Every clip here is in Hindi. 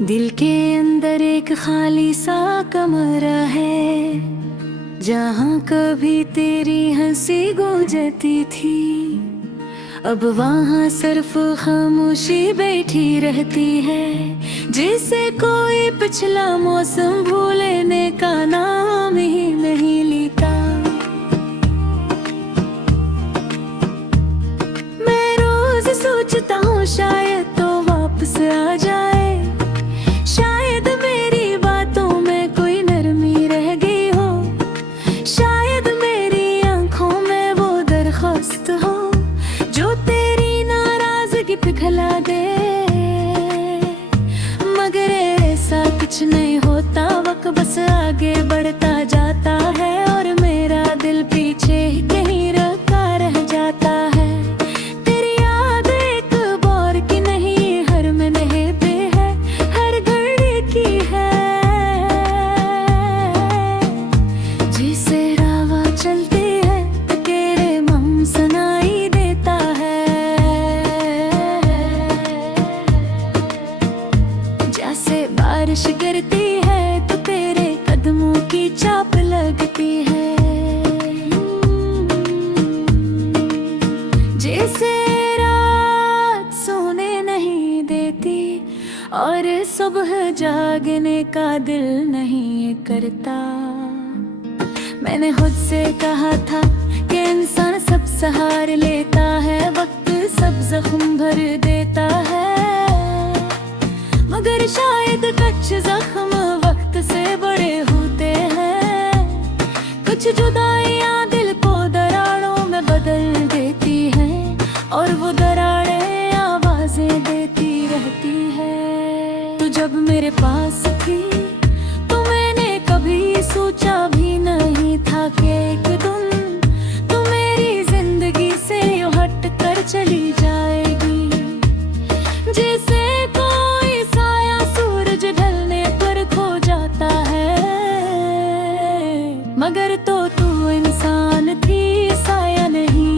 दिल के अंदर एक खाली सा कमरा है, जहाँ कभी तेरी हंसी गूंजती थी। अब वहाँ सिर्फ खामोशी बैठी रहती है, जिसे कोई पिछला मौसम भूलने का नाम ही नहीं लेता। मैं रोज सोचता हूँ शायद तो वापस आ जाए, शायद मेरी बातों में कोई नरमी रह गई हो, शायद मेरी आंखों में वो दरख्वास्त हो जो तेरी नाराजगी पिघला दे। मगर ऐसा कुछ नहीं होता, वक्त बस आगे बढ़ता जाता है और मेरा दिल पीछे ही कहीं रखा रह जाता है। तेरी याद एक बार की नहीं, हर महीने पे है, हर घड़ी की है। जिसे राह चलती है तेरे मम सुनाई देता है, जैसे बारिश गिरती है तो तेरे कदमों की चाप लगती है। जैसे रात सोने नहीं देती और सुबह जागने का दिल नहीं करता। मैंने खुद से कहा था कि इंसान सब सहार लेता है, वक्त सब जख्म भर देता है। मगर शायद कुछ जख्म वक्त से बड़े होते हैं, कुछ जुदाइयां दिल को दरारों में बदल देती हैं, और वो दरारें आवाजें देती रहती है। तू जब मेरे पास थी तो मैंने कभी सोचा भी नहीं था कि एक दिन तू मेरी जिंदगी से यूं हट कर चली जाएगी। जैसे कोई साया सूरज ढलने पर खो जाता है, मगर तो तू इंसान थी, साया नहीं।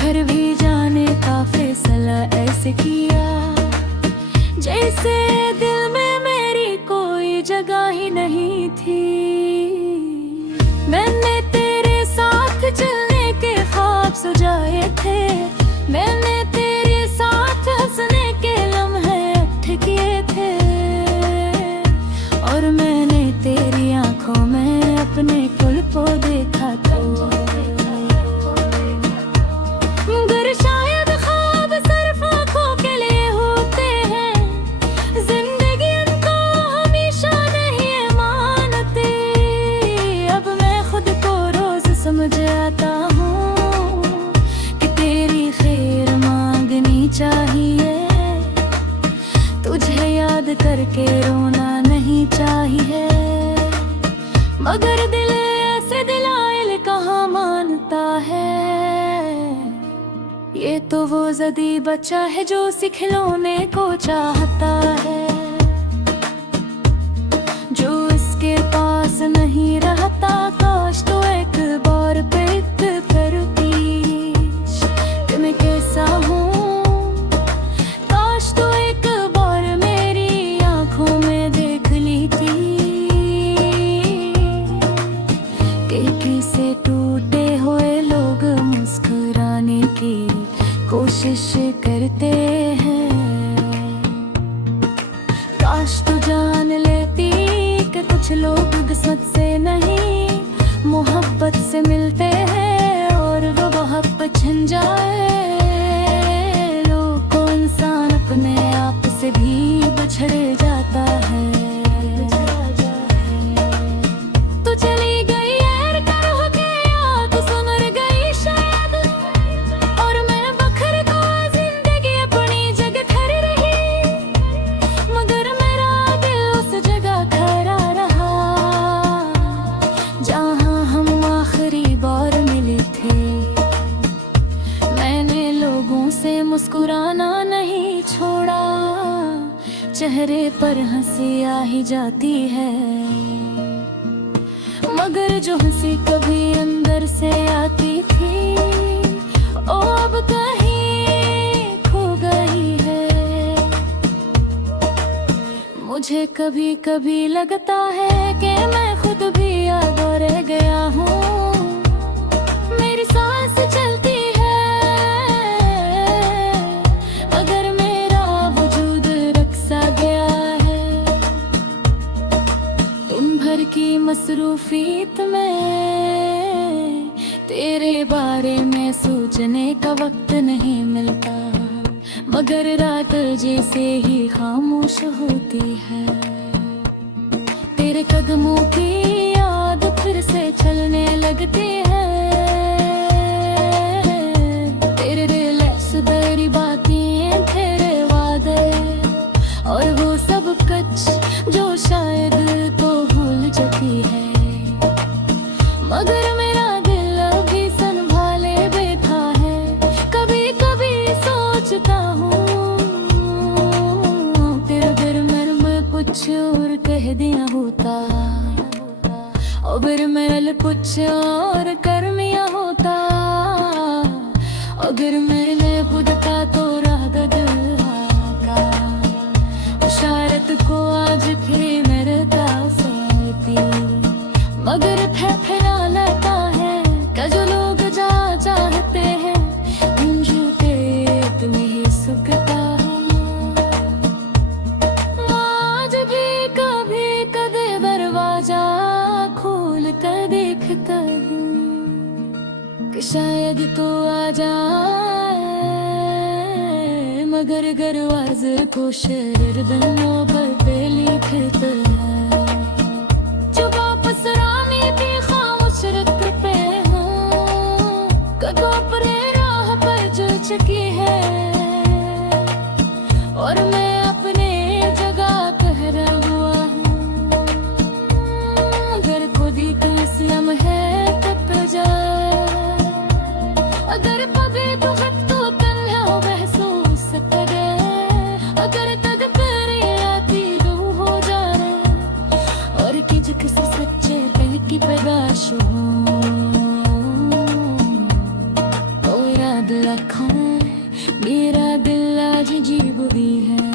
फिर भी जाने का फैसला ऐसे किया जैसे दिल में मेरी कोई जगह ही नहीं थी। मैंने तेरे साथ चलने के ख्वाब सजाए थे, मैंने तेरे साथ हंसने के लम्हे इकट्ठे किए थे, और मैंने तेरी आंखों में अपने कुल को देखा तो। मगर शायद ख्वाब सिर्फ आंखों के लिए होते हैं, जिंदगी उनको हमेशा नहीं मानती। अब मैं खुद को रोज समझ आता हूँ कि तेरी खैर मांगनी चाहिए, तुझे याद करके रोना नहीं चाहिए। मगर दिल ऐसे दिलाइल कहाँ मानता है, ये तो वो जदी बच्चा है जो सिखलौने को चाहता है, जो इसके पास नहीं रहता। काश तो एक बार पिक करती कि मैं कैसा हूँ, काश तो एक बार मेरी आंखों में देख ली थी कि किसे टूटे हुए लोग मुस्कुराने की कोशिश करते हैं। काश तो जान लेती कि कुछ लोग किस्मत से नहीं मोहब्बत से मिलते हैं, और वो मोहब्बत छिन जाए। लोग को इंसान अपने आप से भी बिछड़ जाता है। तो चली गई यार करो के याद सुनर गई शायद, और मैं बखर को जिंदगी अपनी जगह ठहर रही, मगर मेरा दिल उस जगह खड़ा रहा जहाँ हम आखिरी बार मिले थे। मैंने से मुस्कुराना नहीं छोड़ा, चेहरे पर हंसी आ ही जाती है। मगर जो हंसी कभी अंदर से आती थी, ओ अब कहीं खो गई है। मुझे कभी कभी लगता है कि मैं खुद भी आधा रह गया हूँ। मेरी सांस चलती है अगर मेरा वजूद रक्सा गया है। तुम भर की मसरूफियत में तेरे बारे में सोचने का वक्त नहीं मिलता, मगर रात जैसे ही खामोश होती है। तेरे कदमों की याद फिर से चलने लगती है। तेरे रिलैक्स तेरी बातें, तेरे वादे और वो सब कुछ जो शायद तो भूल चुकी है। मगर मेरा दिल अभी संभाले बैठा है। कभी कभी सोचता हूँ तेरा फिर मैं कुछ और कह दिया होता, और फिर मैंने कुछ और कर मिया होता। अगर मैंने बुदता तो रात दिल का इशारत को आज भी मेरे दासती। मगर फैला लेता है कि जो लोग जा चाहते हैं उन झूठे तुम्हें ही सुखता हूँ। आज भी कभी कदे दरवाजा खोल कर देखता हूँ कि शायद तो आ जाए, मगर दरवाजे को शेर दिनों पर पे लिखता है। जो वापस रानी भी खामोश रख पे हूँ, कदों पर राह पर जो चुकी है। और मैं अपने जगह ठहरा हुआ हूँ। अगर खुद ही इसलम है तब जाए, अगर कभी तो खत तो तन्हा महसूस करे। अगर तदबीर आती रूह हो जाए और कि जो किसी सच्चे दिल की पैदाश हो। ओ याद रखो मेरा दिल आज अजीब भी है।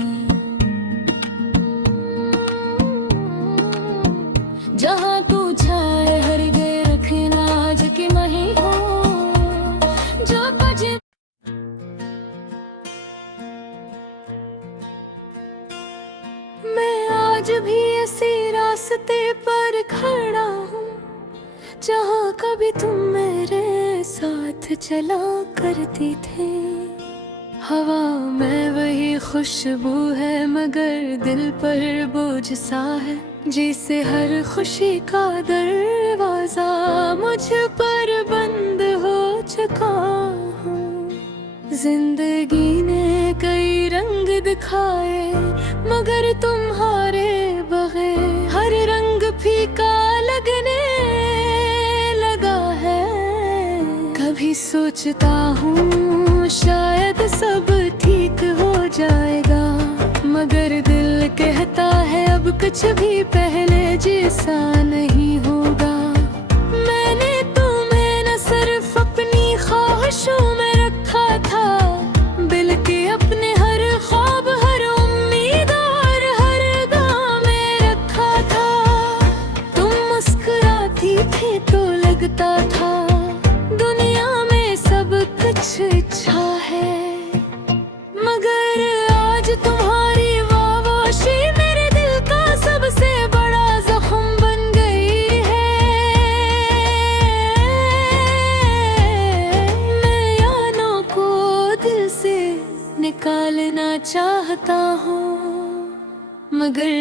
जहाँ तू छाए हर गए रखना आज की मही हो। जो बजे मैं आज भी ऐसे रास्ते पर खड़ा हूँ जहाँ कभी तुम मेरे साथ चला करती थे। हवा में वही खुशबू है मगर दिल पर बोझ सा है, जिसे हर खुशी का दरवाजा मुझ पर बंद हो चुका हूँ। जिंदगी ने कई रंग दिखाए मगर तुम्हारे बगैर हर रंग फीका लगने लगा है। कभी सोचता हूँ शायद सब ठीक हो जाएगा, मगर दिल कहता है अब कुछ भी पहले जैसा नहीं होगा। मैंने तुम्हें न सिर्फ अपनी ख्वाहिशों में रखा था, बल्कि अपने हर ख्वाब हर उम्मीद और हर दुआ में रखा था। तुम मुस्कुराती थी तो लगता था दुनिया में सब कुछ अच्छा है, मगर आज तुम्हारी वाहवाशी मेरे दिल का सबसे बड़ा जख्म बन गई है। मैं यादों को दिल से निकालना चाहता हूँ, मगर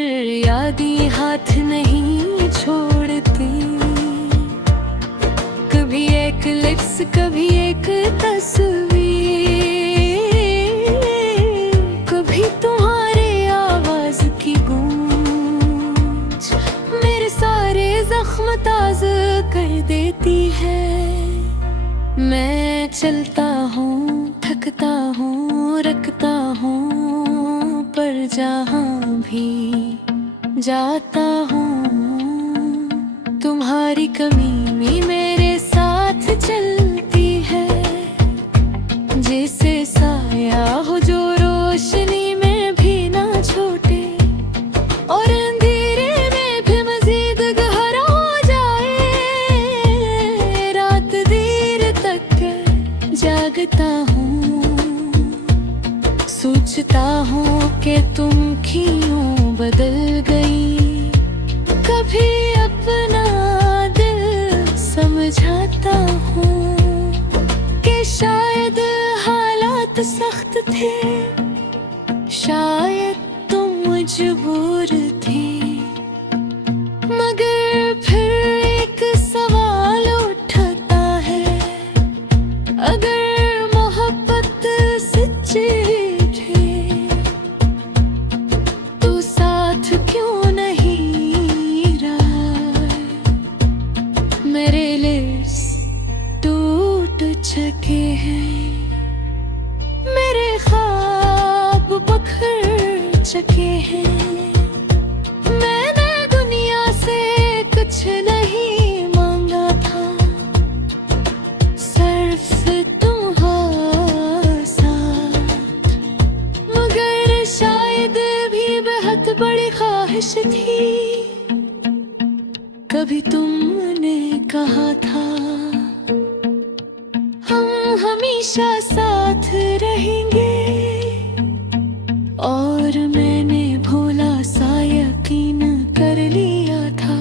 यादें हाथ नहीं छोड़ती। कभी एक लिप्स कभी एक तस्वीर, कभी तुम्हारे आवाज की गूंज मेरे सारे जख्म ताज़ा कर देती है। मैं चलता हूँ थकता हूँ जहाँ भी जाता हूँ, तुम्हारी कमी भी मेरे साथ चलती है। जैसे साया हो जो रोशनी में भी ना छूटे, और अंधेरे में भी मजीद गहरा हो जाए। रात देर तक जागता हूँ, सोचता हूँ कि तुम क्यों बदल गई। कभी अपना दिल समझाता हूँ कि शायद हालात सख्त थे, शायद तुम मजबूर थे। मगर फिर एक सवाल उठता है, अगर मोहब्बत सच्ची चके हैं, मेरे ख्वाब बखर चके हैं। मैंने दुनिया से कुछ नहीं मांगा था, सिर्फ तुम हो साथ। मगर शायद भी बहुत बड़ी ख्वाहिश थी। कभी तुमने कहा था हम हमेशा साथ रहेंगे, और मैंने भोला सा यकीन कर लिया था।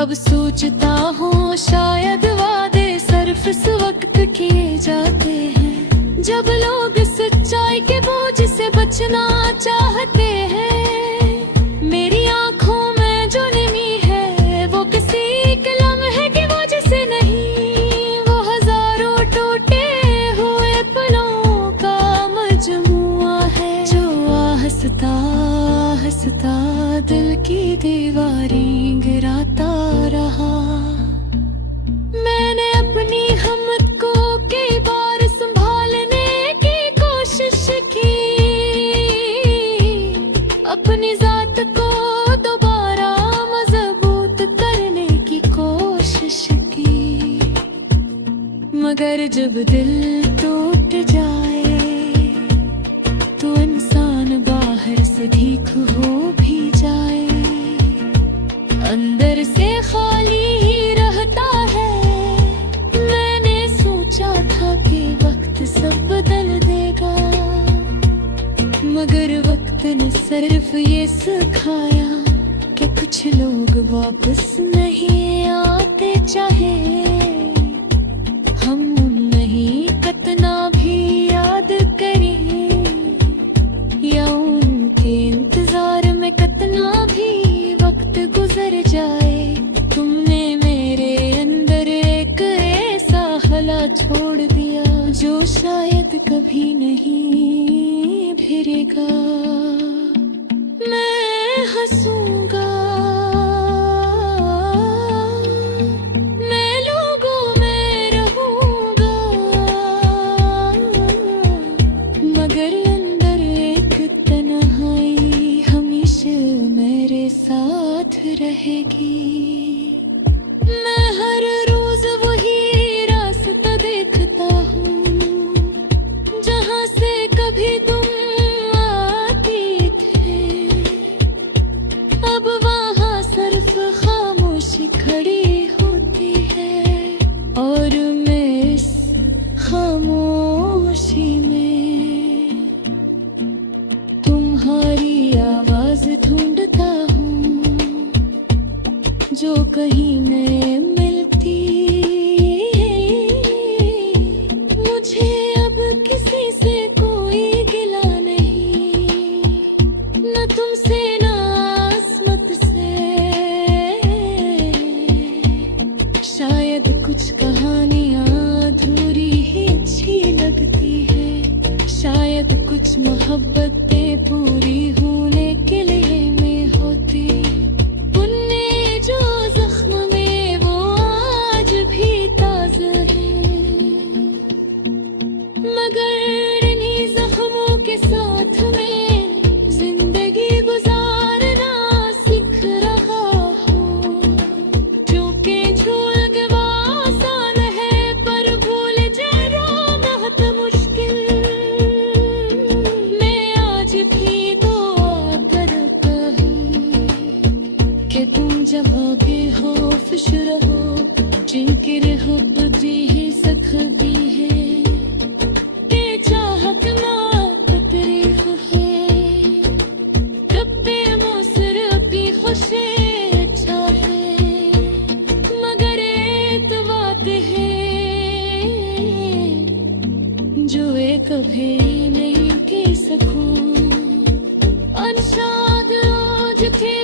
अब सोचता हूँ शायद वादे सिर्फ इस वक्त किए जाते हैं, जब लोग सच्चाई के बोझ से बचना चाहते हैं। मेरी आँखों में जो नमी है वो किसी के लम्हे की वजह से नहीं, हंसता हंसता दिल की दीवारें गिराता रहा। मैंने अपनी हिम्मत को कई बार संभालने की कोशिश की, अपनी जात को दोबारा मजबूत करने की कोशिश की। मगर जब दिल टूट जाए तो इंसान बाहर से ठीक हो भी जाए, अंदर से खाली ही रहता है। मैंने सोचा था कि वक्त सब बदल देगा, मगर वक्त ने सिर्फ ये सिखाया कि कुछ लोग वापस नहीं आते। चाहे हम नहीं कितना भी याद करें, या उनके इंतजार में कितना भी वक्त गुजर जाए, तुमने मेरे अंदर एक ऐसा हला छोड़ दिया जो शायद कभी नहीं भिड़ेगा। मैं हंसूंगा, मैं लोगों में रहूंगा, मगर मेरे साथ रहेगी। मैं हर रोज वही रास्ता देखता हूँ जहाँ से कभी तुम आते थे। अब वहाँ सिर्फ खामोशी खड़ी होती है, और मैं इस खामोशी में तुम्हारी आवाज ढूंढता हूँ जो कहीं नहीं मिलती। मुझे अब किसी से कोई गिला नहीं, न तुमसे न आसमत से। शायद कुछ कहानियाँ अधूरी ही अच्छी लगती है, शायद कुछ मोहब्बतें पूरी होने के लिए में होती। उनने जो जख्म में वो आज भी ताज़ा है, मगर इन्हीं जख्मों के साथ में जो एक कभी नहीं कह सकूं। अनशाद आज के